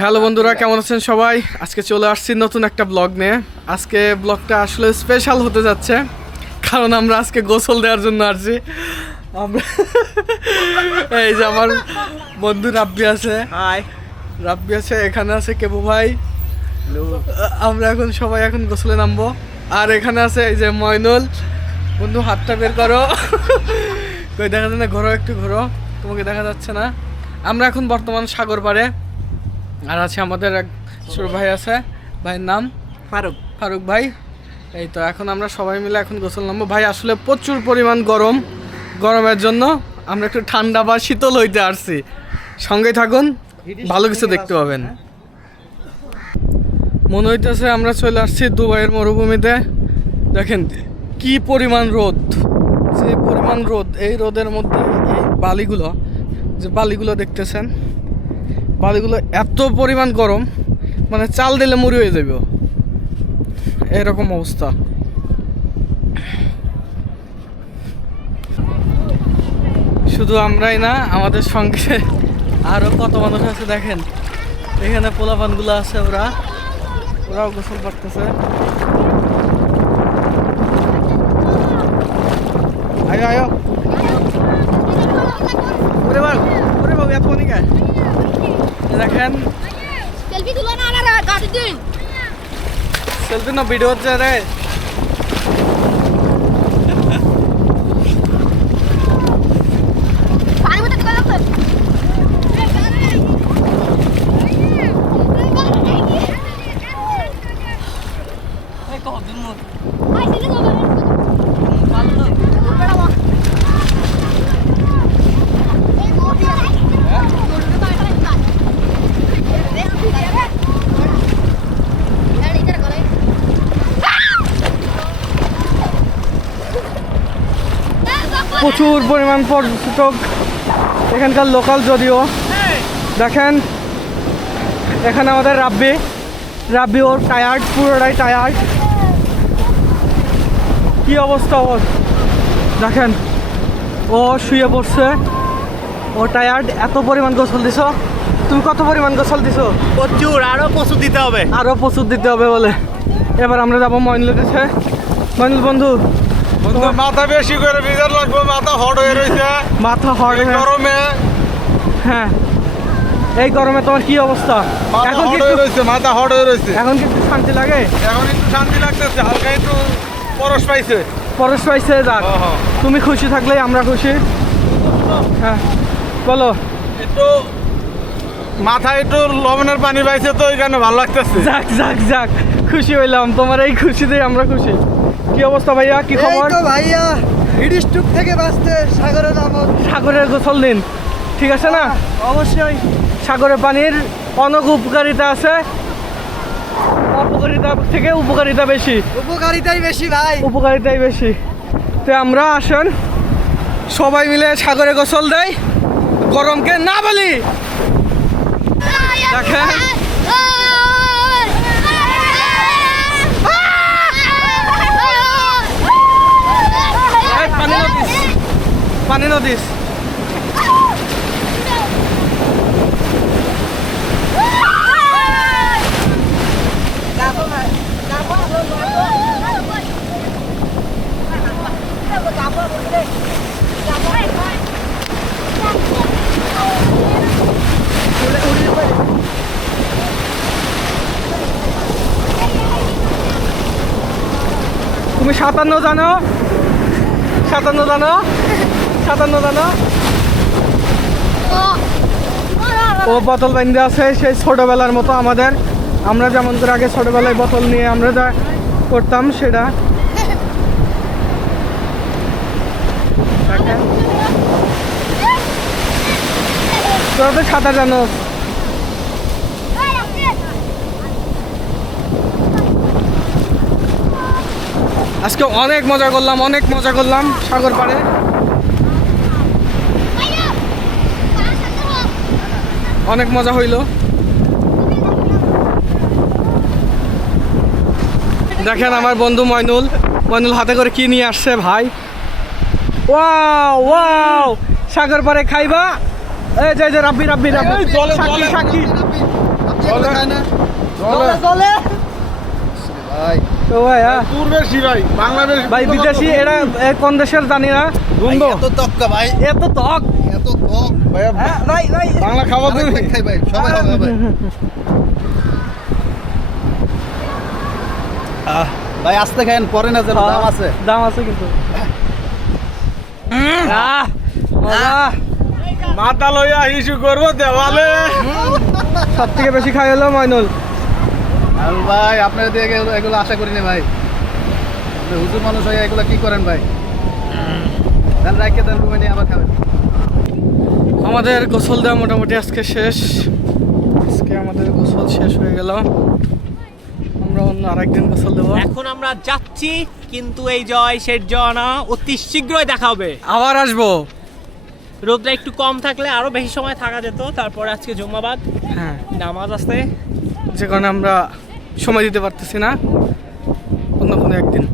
Hello বন্ধুরা, কেমন আছেন সবাই? আজকে চলে আসছি নতুন একটা ব্লগ নিয়ে। আজকে ব্লগটা আসলে স্পেশাল হতে যাচ্ছে, কারণ আমরা আজকে গোসল দেওয়ার জন্য আসছি। আমরা এই যে আমার বন্ধু রাব্বি আছে, হাই রাব্বি আছে, এখানে আছে কেবু ভাই। আমরা এখন সবাই এখন গোসলে নামবো। আর এখানে আছে এই যে ময়নুল। বন্ধু হাতটা বের করো, কই দেখা যায় না, ঘোরো একটু ঘোরো, তোমাকে দেখা যাচ্ছে না। আমরা এখন বর্তমান সাগর পাড়ে, আর আছে আমাদের এক ছোট ভাই আছে, ভাইয়ের নাম ফারুক ভাই। এই তো এখন আমরা সবাই মিলে এখন গোসল নামবো। ভাই আসলে প্রচুর পরিমাণ গরমের জন্য আমরা একটু ঠান্ডা বা শীতল হইতে আসছি। সঙ্গে থাকুন, ভালো কিছু দেখতে পাবেন। মনে হইতেছে আমরা চলে আসছি দুবাইয়ের মরুভূমিতে। দেখেন কি পরিমাণ রোদ, যে পরিমাণ রোদ, এই রোদের মধ্যে এই বালিগুলো দেখতেছেন, বালিগুলো এত পরিমাণ গরম, মানে চাল দিলে মুড়ি হয়ে যাবে, এরকম অবস্থা। শুধু আমরাই না, আমাদের সঙ্গে আরো কত মানুষ আছে দেখেন। এখানে পোলাপানগুলো আছে, ওরাও গোসল করতেছে। আয়ো আয়ো, ওরে বাবু এত পানি গায়ে দেখেন। সেলফি না ভিডিও হচ্ছে রে। প্রচুর পরিমাণ পর্যটক এখানকার লোকাল, যদিও দেখেন এখানে আমাদের রাব্বি ওর টায়ার্ড, পুরোটাই টায়ার্ড। কি অবস্থা ওর দেখেন, ও শুয়ে পড়ছে, ও টায়ার্ড। এত পরিমাণ গোসল দিছ তুমি? কত পরিমাণ গোসল দিছ? প্রচুর, আরো প্রচুর দিতে হবে বলে। এবার আমরা যাবো ময়নুলের কাছে। ময়নুল বন্ধু, মাথা বেশি করে ভিজার লাগবে, মাথা হট হয়ে রয়েছে, মাথা হট গরমে। হ্যাঁ, এই গরমে তোমার কি অবস্থা? এখন মাথা হট হয়ে রয়েছে। এখন কি একটু শান্তি লাগে? এখন একটু শান্তি লাগতেছে, হালকা একটু পরশ পাইছে। যাক, তুমি খুশি থাকলেই আমরা খুশি। হ্যাঁ বলো। একটু মাথায় একটু লবণের পানি পাইছে, তো এখানে ভালো লাগতেছে। যাক খুশি হইলাম, তোমার এই খুশিতেই আমরা খুশি। কি অবস্থা ভাইয়া, কি খবর? ভাইয়া হিডিস্টুক থেকে বাঁচতে সাগরের গোসল দিন, ঠিক আছে না? অবশ্যই। সাগরের পানির অনেক উপকারিতা আছে, অপকারিতা থেকে উপকারিতাই বেশি। তো আমরা আসেন সবাই মিলে সাগরে গোসল দেয়, গরমকে না বলি। দেখেন পানি নদীস। তুমি সাঁতার জানো? ও বোতল বাইন্দে আছে, সেই ছোটবেলার মতো আমাদের। আমরা যেমন করে আগে ছোটবেলায় বোতল নিয়ে আমরা যা করতাম সেটা। তোরা তো সাঁতার জানো। আজকে অনেক মজা করলাম সাগর পাড়ে। অনেক মজা হইল। দেখেন আমার বন্ধু ময়নুল হাতে করে কি নিয়ে আসছে ভাই। ওয়াও ওয়াও, সাগর পাড়ে খাইবা এই যে রাব্বি এই জলে, জলে। সাক্ষী চলে। চলে ভাই তো ভাই হ্যাঁ দূর বেশি ভাই বাংলাদেশ ভাই বিদেশি এরা কোন দেশের জানি না বন্ধ এত তক্কা ভাই এত টক এত টক ভাইয়া হ্যাঁ ভাই বাংলা খাবার দিবি আরেকটা খাই ভাই সবাই হবে ভাই ভাই আস্তে খায়েন পরে না যেন দাম আছে দাম আছে কিন্তু মজা মাথা লইয়া ইস্যু করবো দেওয়ালে সব থেকে বেশি খাই হলো মইনুল আর ভাই আপনার দিয়ে এগুলো আশা করিনি ভাই আপনি হুজুর মানুষ হয়ে এগুলো কি করেন ভাই দেন রাখকে দেন রুমে নিয়ে আবার খাবেন আমাদের গোসল দেওয়া মোটামুটি আজকে শেষ আজকে আমাদের গোসল শেষ হয়ে গেল আমরা অন্য আরেকদিন গোসল দেবো এখন আমরা যাচ্ছি, কিন্তু এই জয় শেষ জয় না অতি শীঘ্রই দেখা হবে। আবার আসবো রোদটা একটু কম থাকলে আরো বেশি সময় থাকা যেত। তারপরে আজকে জুম্মাবাদ হ্যাঁ নামাজ আসতে, যে কারণে আমরা সময় দিতে পারতেছি না অন্য কোনো একদিন